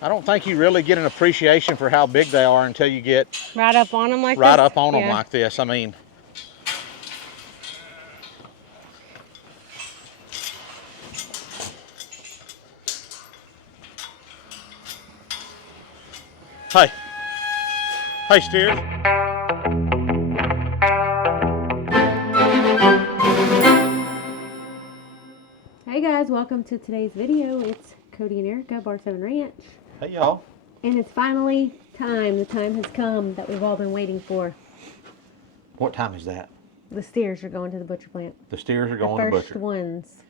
I don't think you really get an appreciation for how big they are until you get Right up on them like right this? up on them Yeah. like this. I mean, hey, hey, Steers. Hey guys, welcome to today's video. It's Cody and Erica, Bar 7 Ranch. Hey, y'all. And it's finally time. The time has come that we've all been waiting for. What time is that? The steers are going to the butcher plant. The steers are The going to first butcher. ones.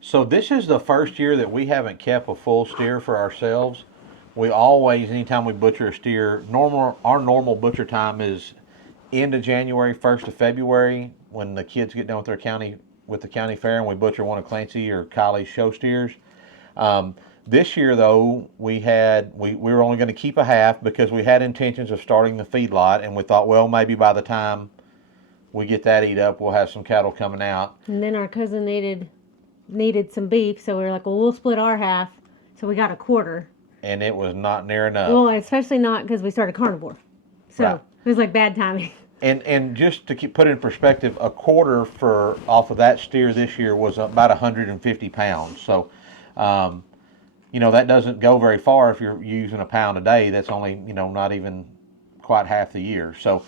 So this is the first year that we haven't kept a full steer for ourselves. We always, anytime we butcher a steer, our normal butcher time is end of January, 1st of February, when the kids get done with the county fair, and we butcher one of Clancy or Kylie's show steers. This year, though, we were only going to keep a half because we had intentions of starting the feedlot, and we thought, well, maybe by the time we get that eat up, we'll have some cattle coming out. And then our cousin needed some beef, so we were like, well, we'll split our half. So we got a quarter. And it was not near enough. Well, especially not because we started carnivore. So right. It was like bad timing. And just to put it in perspective, a quarter off of that steer this year was about 150 pounds. So, that doesn't go very far if you're using a pound a day. That's only, not even quite half the year. So,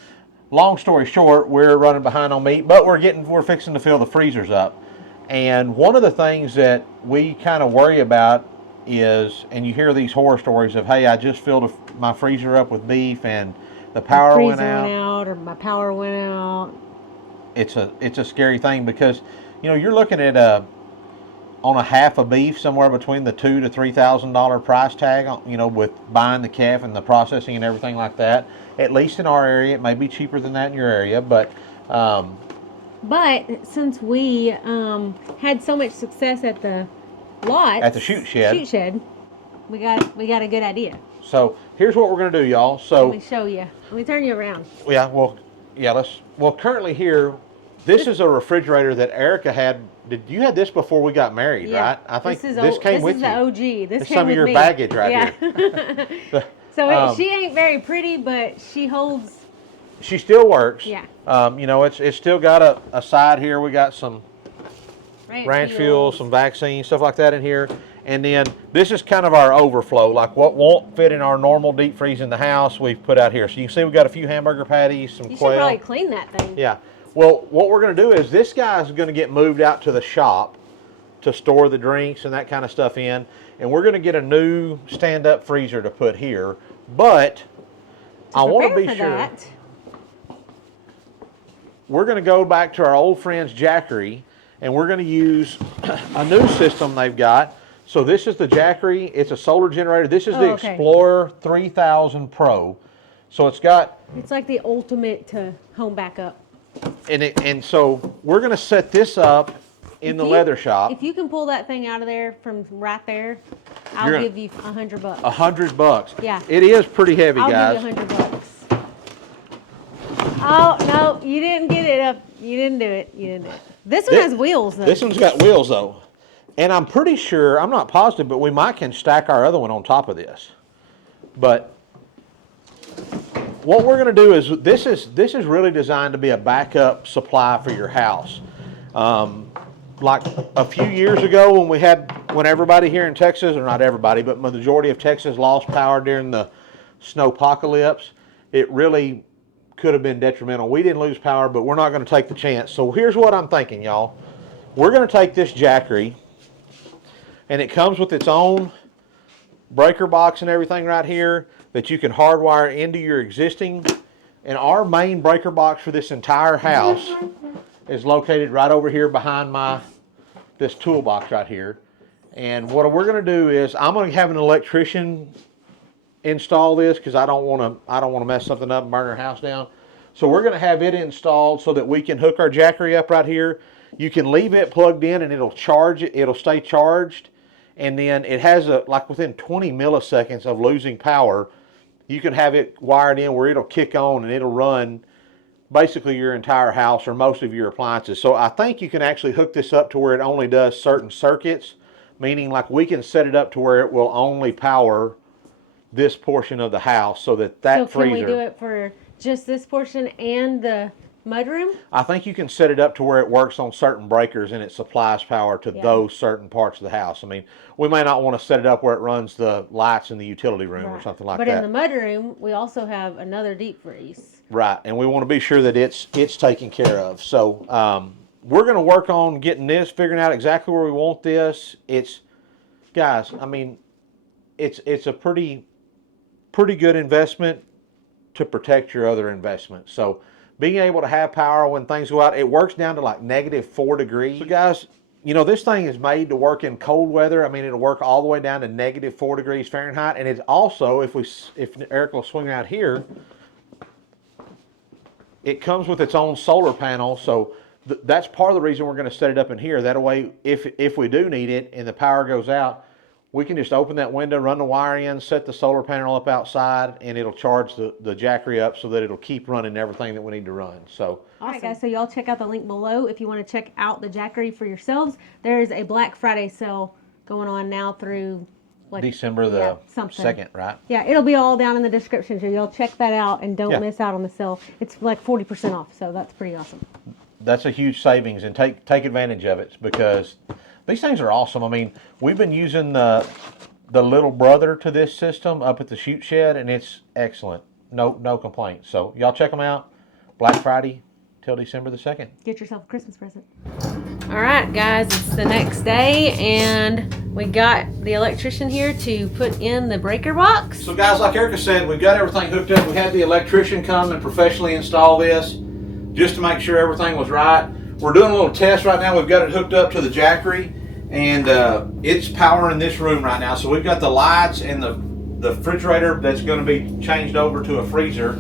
long story short, we're running behind on meat, but we're fixing to fill the freezers up. And one of the things that we kind of worry about is, and you hear these horror stories of, hey, I just filled my freezer up with beef and the power went out, or my power went out. It's a scary thing because, you're looking at on a half of beef somewhere between the $2,000 to $3,000 price tag, with buying the calf and the processing and everything like that. At least in our area, it may be cheaper than that in your area, but since we had so much success at the lot, at the shoot shed, we got a good idea. So here's what we're going to do, y'all. So let me show you. Let me turn you around. Currently here, this is a refrigerator that Erica had. You had this before we got married, right? I think this came with you. This is the OG. This came some with of your me. baggage right here. So she ain't very pretty, but she holds. She still works. Yeah. It's still got a side here. We got some ranch fuel, fuels, some vaccine, stuff like that in here. And then this is kind of our overflow, like what won't fit in our normal deep freeze in the house, we've put out here. So you can see we've got a few hamburger patties, some quail. You should probably clean that thing. Yeah. Well, what we're going to do is this guy's going to get moved out to the shop to store the drinks and that kind of stuff in. And we're going to get a new stand-up freezer to put here. But I want to be sure. We're going to go back to our old friends Jackery, and we're going to use a new system they've got. So this is the Jackery. It's a solar generator. This is the Explorer 3000 Pro. So it's like the ultimate to home backup. And so we're going to set this up in the leather shop. If you can pull that thing out of there from right there, I'll give you $100. $100. Yeah. It is pretty heavy, guys. I'll give you $100. Oh no, you didn't get it up. You didn't do it. This one has wheels though. This one's got wheels though. And I'm pretty sure, I'm not positive, but we might can stack our other one on top of this. But what we're going to do is, this is really designed to be a backup supply for your house. Like a few years ago when everybody here in Texas, or not everybody, but the majority of Texas lost power during the snowpocalypse, it really could have been detrimental. We didn't lose power, but we're not going to take the chance. So here's what I'm thinking, y'all. We're going to take this Jackery, and it comes with its own breaker box and everything right here that you can hardwire into your existing. And our main breaker box for this entire house is located right over here behind this toolbox right here. And what we're going to do is, I'm going to have an electrician install this because I don't want to mess something up and burn our house down. So we're going to have it installed so that we can hook our Jackery up right here. You can leave it plugged in and it'll charge it. It'll stay charged. And then it has like within 20 milliseconds of losing power, you can have it wired in where it'll kick on and it'll run basically your entire house or most of your appliances. So I think you can actually hook this up to where it only does certain circuits, meaning like we can set it up to where it will only power this portion of the house so that So freezer. can we do it for just this portion and the mudroom? I think you can set it up to where it works on certain breakers and it supplies power to those certain parts of the house. I mean, we may not want to set it up where it runs the lights in the utility room or something like that. But in the mudroom, we also have another deep freeze. Right, and we want to be sure that it's taken care of. So we're going to work on getting this, figuring out exactly where we want this. Guys, I mean, it's a pretty good investment to protect your other investments. So being able to have power when things go out, it works down to like -4 degrees. So guys, you know, this thing is made to work in cold weather. I mean, it'll work all the way down to -4 degrees Fahrenheit. And it's also, if Eric will swing out here, it comes with its own solar panel. So that's part of the reason we're going to set it up in here. That way, if we do need it and the power goes out, we can just open that window, run the wire in, set the solar panel up outside, and it'll charge the Jackery up so that it'll keep running everything that we need to run. So, all right, guys, so y'all check out the link below if you want to check out the Jackery for yourselves. There is a Black Friday sale going on now through like December the 2nd, right? Yeah, it'll be all down in the description, so y'all check that out and don't miss out on the sale. It's like 40% off, so that's pretty awesome. That's a huge savings, and take advantage of it because these things are awesome. I mean, we've been using the little brother to this system up at the shoot shed, and it's excellent. No complaints. So y'all check them out. Black Friday till December the 2nd. Get yourself a Christmas present. All right, guys, it's the next day, and we got the electrician here to put in the breaker box. So guys, like Erica said, we've got everything hooked up. We had the electrician come and professionally install this just to make sure everything was right. We're doing a little test right now. We've got it hooked up to the Jackery, and it's powering this room right now. So we've got the lights and the refrigerator that's going to be changed over to a freezer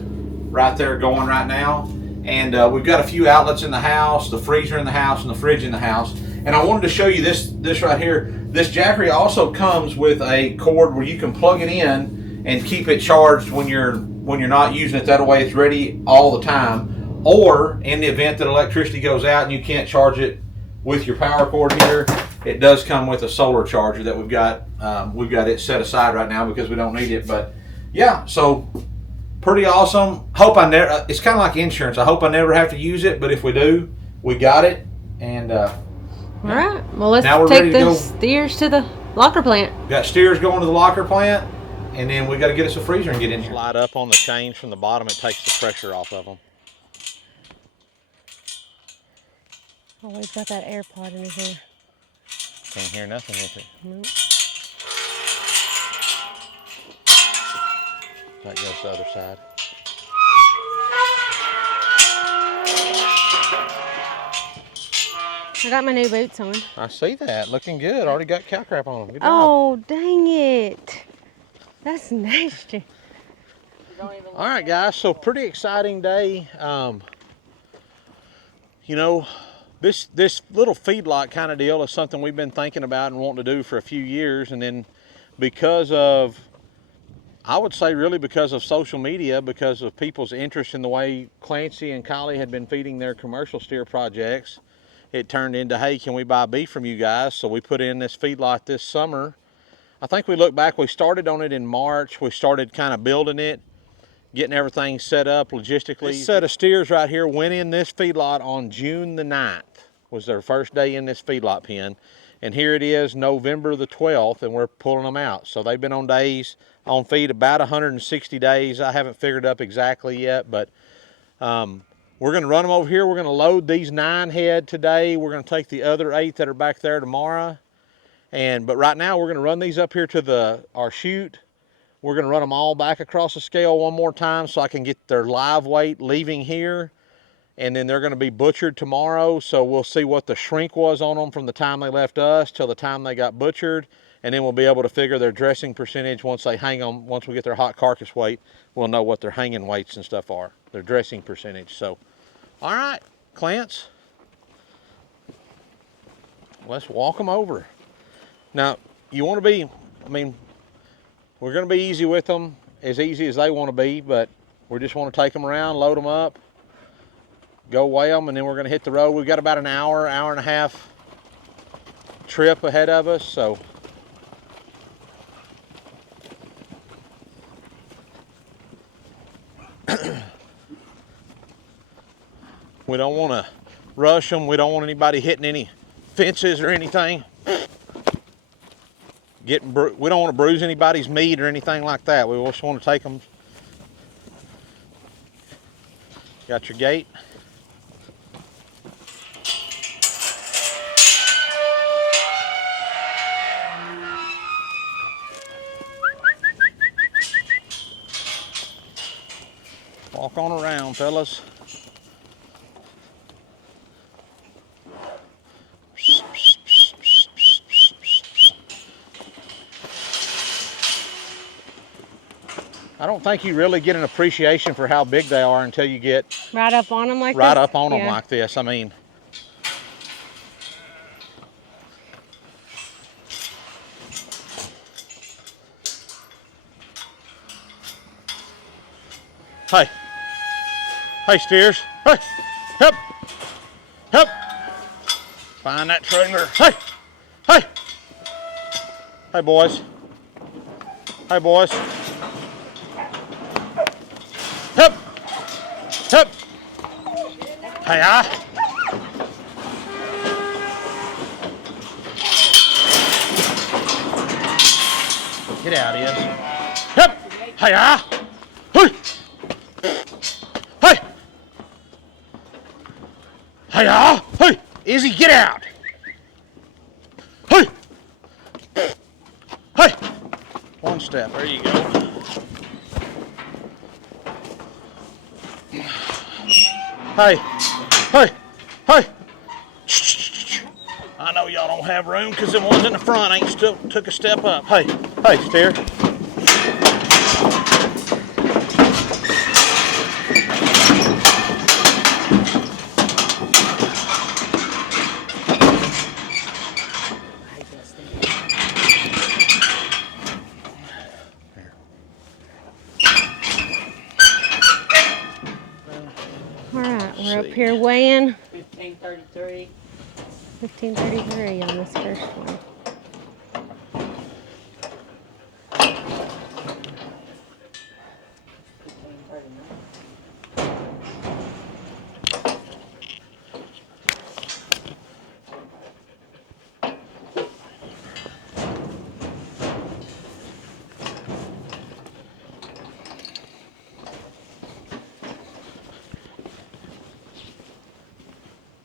right there going right now. And we've got a few outlets in the house, the freezer in the house, and the fridge in the house. And I wanted to show you this right here. This Jackery also comes with a cord where you can plug it in and keep it charged when you're not using it. That way it's ready all the time. Or in the event that electricity goes out and you can't charge it with your power cord here, it does come with a solar charger that we've got it set aside right now because we don't need it. But yeah, so pretty awesome. It's kind of like insurance. I hope I never have to use it, but if we do, we got it. And all right, well, let's take the steers to the locker plant. Got steers going to the locker plant, and then we got to get us a freezer and get in here. Slide up on the chains from the bottom. It takes the pressure off of them. Always got that air pod in his ear. Can't hear nothing with it. Nope. That goes to the other side. I got my new boots on. I see that. Looking good. Already got cow crap on them. Good job. Oh, dang it. That's nasty. All right, guys. So pretty exciting day. You know, this little feedlot kind of deal is something we've been thinking about and wanting to do for a few years. And then because of, I would say really because of social media, because of people's interest in the way Clancy and Kylie had been feeding their commercial steer projects, it turned into, hey, can we buy beef from you guys? So we put in this feedlot this summer. I think we look back, we started on it in March. We started kind of building it, getting everything set up logistically. This set of steers right here went in this feedlot on June the 9th, was their first day in this feedlot pen. And here it is, November the 12th, and we're pulling them out. So they've been on feed about 160 days. I haven't figured up exactly yet, but we're going to run them over here. We're going to load these 9 head today. We're going to take the other 8 that are back there tomorrow. But right now we're going to run these up here to our chute. We're going to run them all back across the scale one more time so I can get their live weight leaving here. And then they're going to be butchered tomorrow. So we'll see what the shrink was on them from the time they left us till the time they got butchered. And then we'll be able to figure their dressing percentage once they hang them. Once we get their hot carcass weight, we'll know what their hanging weights and stuff are, their dressing percentage. So, all right, Clance, let's walk them over. Now, you want to be, I mean, we're going to be easy with them, as easy as they want to be, but we just want to take them around, load them up, go weigh them, and then we're going to hit the road. We've got about an hour and a half trip ahead of us, so We don't want to rush them. We don't want anybody hitting any fences or anything. We don't want to bruise anybody's meat or anything like that. We just want to take them. Got your gate. Walk on around, fellas. I don't think you really get an appreciation for how big they are until you get Right up on them like right this? up on them Yeah. like this. I mean, hey, hey, steers, hey, help, help, find that trailer, hey, hey, hey, boys, hey, boys, help, help, hey, get out, is, help, hey, hey. Hey, hey, Izzy, get out. Hey, hey, one step, there you go. Hey, hey, hey. I know y'all don't have room because the ones in the front ain't still took a step up. Hey, hey, steer. All right, we're up here weighing 1533. 1533 on this first one.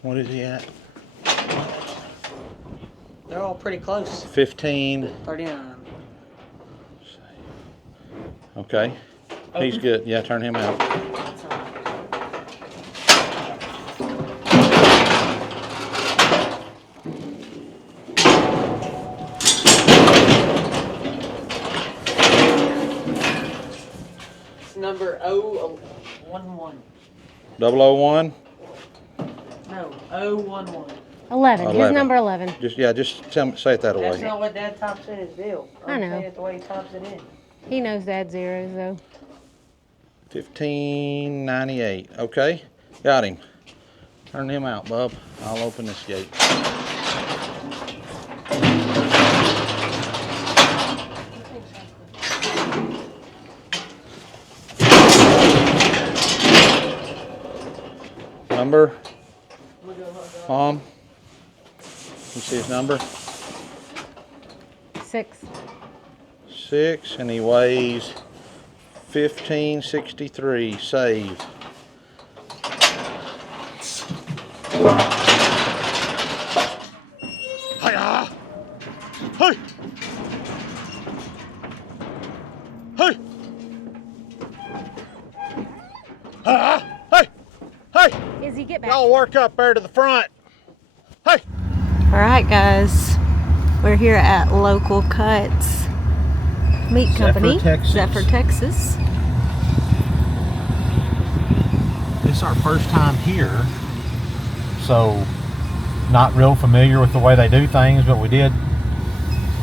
What is he at? They're all pretty close. 15. 39. Okay. He's good. Yeah, turn him out. That's all right. It's number 011. 001. No, 011. 11. He's 11. number 11. Just tell me, say it that That's away. not what Dad types in his bill. I I'm know. saying it the way he types it in. He knows that zeros though. 1598. Okay, got him. Turn him out, bub. I'll open this gate. Number? Mom? You see his number? 6. 6, and he weighs 1563. Save. Hiya! Hey! Hey! Hey! Hey! Izzy, get back. Y'all work up there to the front. Hey! All right, guys. We're here at Local Cuts Meat Company, Texas. Zephyr, Texas. This is our first time here, so not real familiar with the way they do things, but we did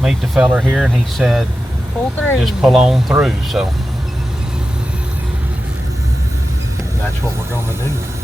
meet the feller here and he said Pull through. just pull on through, so that's what we're going to do.